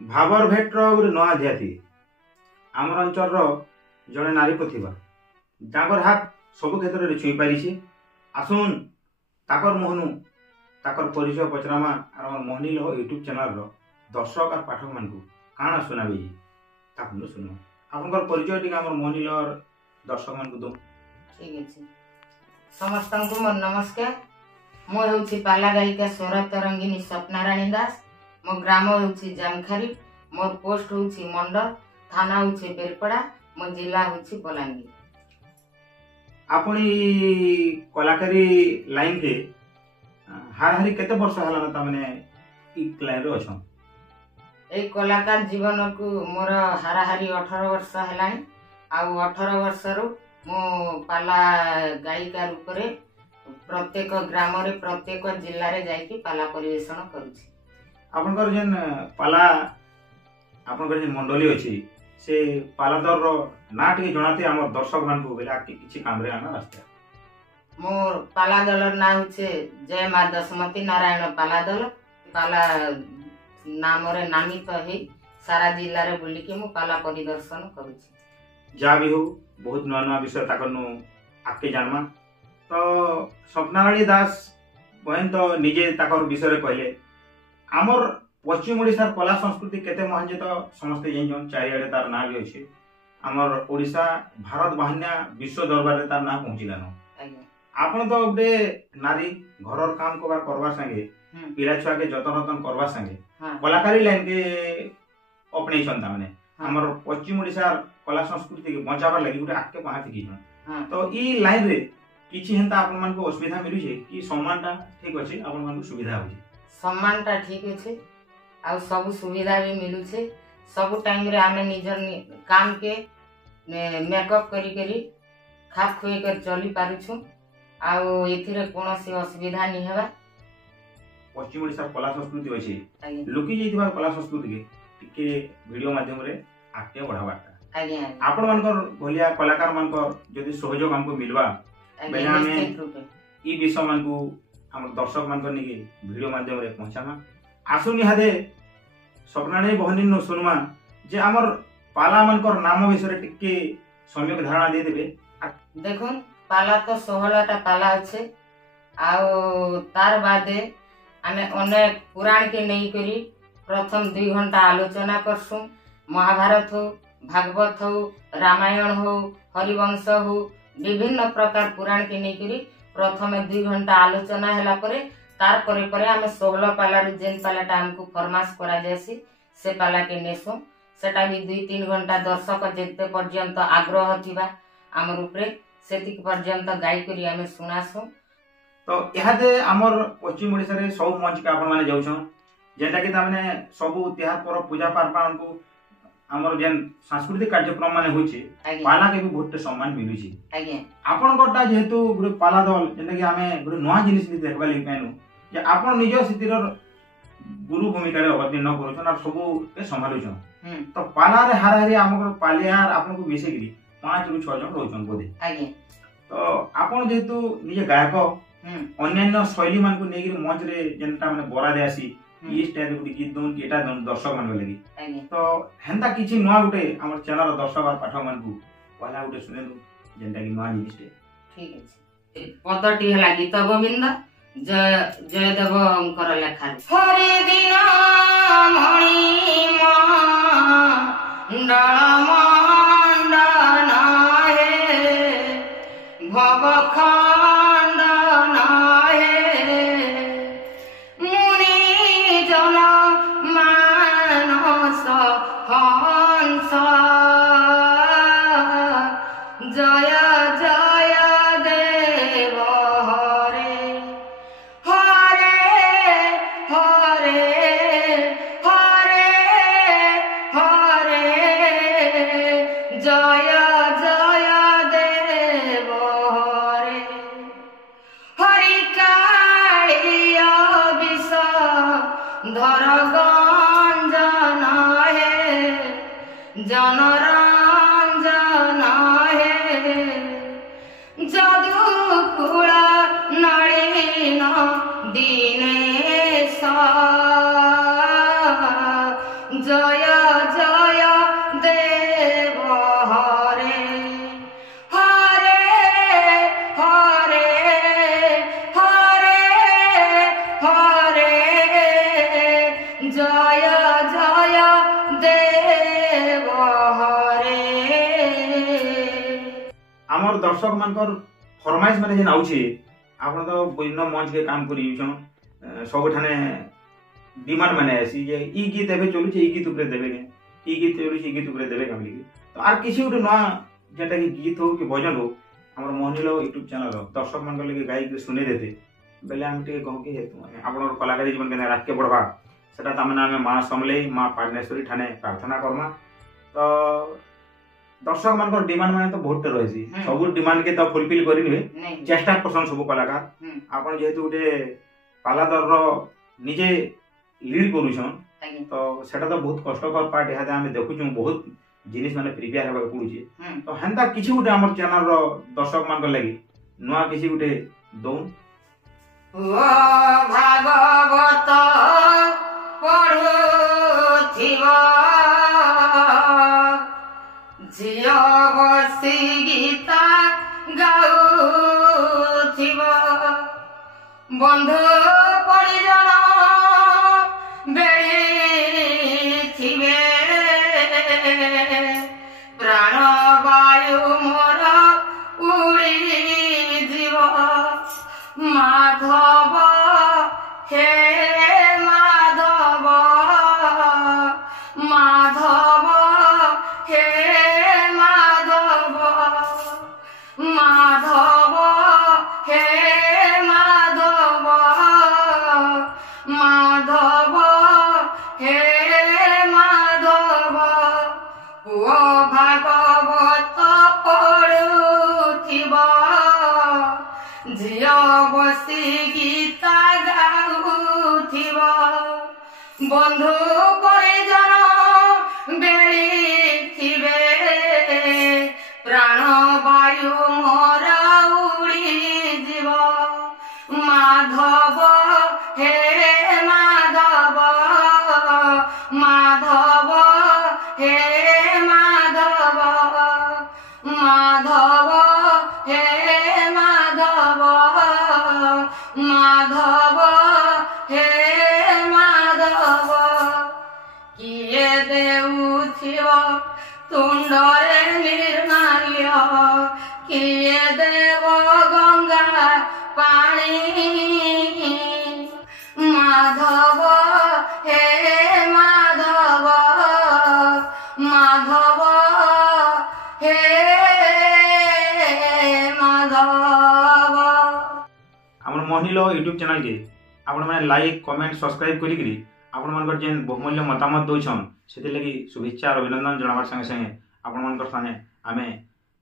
भावर भेट्र गोटे नुआ अध्याय आमर अंचल जड़े नारी प्रतिभा जाकर हाथ सब क्षेत्र में छुई पारी आसुन ताकर मोहनु ताकर परिचय पचरामा आम मोहनी लो यूट्यूब चैनल रो दर्शक और पाठक मान काଣା सुनाबे ताकू सुन आपनकर परिचय टिक आम मोहनी लो दर्शक मान दो। ठीक है समस्त को मोर नमस्कार। मो हेउछि पाला गायिका स्वर तरंगिनी स्वप्नाराणी दास। मो ग्राम हेउछि जामखारी। मोर पोस्ट हेउछि मंडल। थाना हेउछि बेरपड़ा। मो जिला हेउछि बलांगीर। आपणी कलाकारी लाइन के हाराहारी केते वर्ष हलाना ता माने ई लाइन रो अछन ए कलाकार जीवन को मोर हाराहारी 18 वर्ष हलानी। आ 18 वर्ष रो मो पाला गायिका रूप रे प्रत्येक ग्राम रे प्रत्येक जिल्ला रे जाई कि पाला परिवेषण करूछि। आपनकर जेन पाला आपनकर जेन मंडली अछि से पाला दर रो ना टिके जणाते हमर दर्शक मान को बेला किछि काम रे आना रास्ता। मोर पाला दलर ना होछे जय मां दशमती नारायण पाला दल। पाला नाम रे नामित हे सारा जिल्ला रे बुली के मु पाला परिदर्शन करूछि। जा भी हो बहुत नुआ नुआ विषय ताकनु आके जानमा। तो स्वप्नाराणी दास बहन तो निजे ताकर विषय रे कहले हमर पश्चिम ओडिसा कला संस्कृति केते महान जे तो समस्त जन चारियाडे तार ना भी अछि। हमर ओडिसा भारत बाहन्या विश्व दरबार रे तार ना पहुंचिलानो। आपण तो गोटे नारी घरर काम करवा संगे पिला छुआ के जतन रतन करवा संगे कलाकारी लाइन के अपने छंता माने हमर पश्चिम ओडिसा कला संस्कृति के बचावर लागि गोटे आके पहाती की तो ई लाइन रे किछि हेंता आपन मान को असुविधा मिलु छे कि सम्मानटा ठीक अछि आपन मान को सुविधा होछि। सम्मानटा ठीक अछि आ सब सुविधा भी मिलु छे। सब टाइम रे आमे निजर काम के मेकअप करी करी खाप खुई कर चली पारु छु आ एथिरे कोनोसी असुविधा नि हेबा। पश्चिम ओडिसा कला संस्कृति अछि लोकी जेतिबा कला संस्कृति के टिके वीडियो माध्यम रे आके बढ़ावाटा आगे आपण मानकर भलिया कलाकार मानकर जदि सहयोग हमको मिलबा बेले हमें ई विषय मान को हम दर्शक मानकर निके वीडियो माध्यम रे पहुंचामा। आसुनी हादे स्वप्नाराणी बहनी नो सुनमा जे हमर पाला मानकर नाम विषय रे टिके सम्यक धारणा दे देबे। देखुन पाला तो 16टा पाला अच्छे आउ तार बादे आमे अनेक पुराण के नहीं करी प्रथम 2 घंटा आलोचना करसु। महाभारत हो भागवत हो रामायण हो हरिवंश हो विभिन्न प्रकार पुराण के नहीं करी प्रथम 2 घंटा आलोचना हैला परे तार परे परे आमे 16 पाला रु जेन पालाटा हमको फरमाश करा जायसी से पाला के नेसु। सेटा भी 2-3 घंटा दर्शक जेते पर्यंत आग्रह थिबा हमर ऊपर सेतिक पर्यंत गाई करी आमे सुनासु। तो इहादे हमर पश्चिम ओडिसा रे सब मंच के आपन माने जाउछन जेटा कि तामने सब त्योहार पर पूजा पार्वण को हमर जेन सांस्कृतिक कार्यक्रम माने होइछे पाला के भी बहुत सम्मान मिलु छी। आगे आपन गोटा जेहेतु गुरे पाला दल जेटा कि आमे गुरे नवा जिनिस नि देखबा लागि पाइनु जे आपन निज स्थितिर गुरु भूमिका रे अवतीर्ण करूछन और सब के संभालुछन। तो पाला रे हाराहारी हमर पालियार आपन को मिसेगिरी 5 रु 6 जन रहउछन बोधे। आगे तो आपन जेहेतु निजे गायक अन्य शैली मान को नेगिर मंच रे जेनटा माने बरा दे आसी ई स्टाइल गुडी गीत दोन केटा दोन दर्शक मान लगी तो हेंता किछि नवा गुटे हमर चैनल दर्शक और पाठक मान को पहला गुटे सुनेलु जेनटा कि नवा जिनिस ठीक अछि। पदटी हला गीत गोविंद जय जय देव अंकर लेखा हरे दिन मणि मंडल मंडन हे भव धर गंजन हे जनरंजन हे जदु कुल नळीन दिनेश জয় জয় দেব হরে হরে হরে হরে হরে জয় জয় দেব হরে। আমার দর্শক মানকর ফরমাইশ মানে যেন আউছে আপনার তো বিভিন্ন মঞ্চকে কাম করিছন ସବୁଠାନେ ডিমান্ড মানে আসি যে ই গীত এবে চলুছে ই গীত উপরে দেবে কে ই গীত চলুছে ই গীত উপরে দেবে কেমন কি তো আর কিছু গোটে নয়া যেটা কি গীত হোক কি ভজন হোক আমার মোহনীল ୟୁଟ୍ୟୁବ୍ ଚ୍ୟାନେଲ୍ ଦର୍ଶକ ମାନଙ୍କ ଲାଗି ଗାଇକି ଶୁଣେଇ ଦେତେ ବେଲେ ଆମେ ଟିକେ କହୁ କି ଆପଣଙ୍କର କଳାକାରୀ ଜୀବନ କେନ୍ତା ରାଗକେ ବଢ଼ବା ସେଟା ତାମାନେ ଆମେ ମା ସମଲେଇ ମା ପାଟନେଶ୍ୱରୀ ଠାନେ ପ୍ରାର୍ଥନା କର୍ମା। ତ ଦର୍ଶକ ମାନଙ୍କର ଡିମାଣ୍ଡ ମାନେ ତ ବହୁତଟେ ରହିଛି ସବୁ ଡିମାଣ୍ଡ କେ ତ ଫୁଲଫିଲ୍ କରି ନୁହେଁ ଚେଷ୍ଟା କରସନ୍ ସବୁ କଳାକାର ଆପଣ ଯେହେତୁ ଗୋଟେ ପାଲାଦରର ନିଜେ লিড করুছন তো সেটা তো বহুত কষ্টকর পার্ট এহাতে আমি দেখুছু বহুত জিনিস মানে প্রিপেয়ার হওয়া পড়ুছে তো হেন্তা কিছু গোটে আমার চ্যানেলর দর্শক ମାନଙ୍କ লাগি নয়া কিছু গোটে দউন। ও ভাগবত পড়ুথিব ঝিও বসি গীতা গাউথিব বন্ধু পরিজন বেড়িথিবে প্রাণ বায়ু মোর উড়ি জীব মাধব হে মাধব মাধব হে মাধব মাধব হে মাধব মাধব হে মাধব ও ভাগবত পড়ুথিব ঝিও বসি গীতা গাউথিব বন্ধু পরিজন বেড়িথিবে প্রাণ বায়ু মোর উড়ি জীব মাধব হে মাধব মাধব হে মাধব মাধব হে মাধব মাধব হে মাধব কিয়ে দেউথিব তুণ্ডরে নির্মাল্য কিয়ে দেব গঙ্গা পানি মাধব হে মাধব মাধব হে মাধব। আমার মোহনীল ୟୁଟ୍ୟୁବ୍ ଚ୍ୟାନେଲ୍ କେ ଆପଣ ମାନେ ଲାଇକ୍ କମେଣ୍ଟ ସବସ୍କ୍ରାଇବ୍ କରିକିରି ଆପଣ ମାନଙ୍କର ଯେନ୍ ବହୁମୂଲ୍ୟ ମତାମତ ଦଉଛନ୍ ସେଥିଲାଗି ଶୁଭେଚ୍ଛା আর অভিনন্দন জনাবার সঙ্গে সঙ্গে ଆପଣ ମାନଙ୍କର ସାଙ୍ଗେ ଆମେ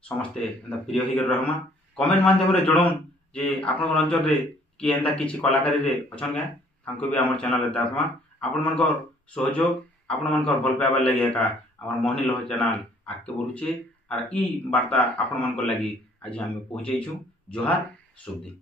ସମସ୍ତେ ଏନ୍ତା ପ୍ରିୟ ହେଇକରି ରହମା। କମେଣ୍ଟ ମାଧ୍ୟମରେ ଜଣାଉନ୍ ଯେ ଆପଣଙ୍କର ଅଞ୍ଚଳରେ କି ଏନ୍ତା କିଛି କଳାକାରୀରେ ଅଛନ୍ କେଁ ତାଙ୍କୁ ବି ଆମର ଚ୍ୟାନେଲ୍ରେ ଦେଖମା। ଆପଣମାନଙ୍କର ସହଯୋଗ ଆପଣମାନଙ୍କର ଭଲ ପାଇବାର ଲାଗି ଏକା ଆମର ମୋହନୀଲ ଚ୍ୟାନେଲ୍ ଆଗକେ ବଢ଼ୁଛେ ଆର୍ ଇ ବାର୍ତ୍ତା ଆପଣମାନଙ୍କର ଲାଗି ଆଜି ଆମେ ପହଞ୍ଚେଇଛୁ। ଜୁହାର ଶୁଭ ଦିନ।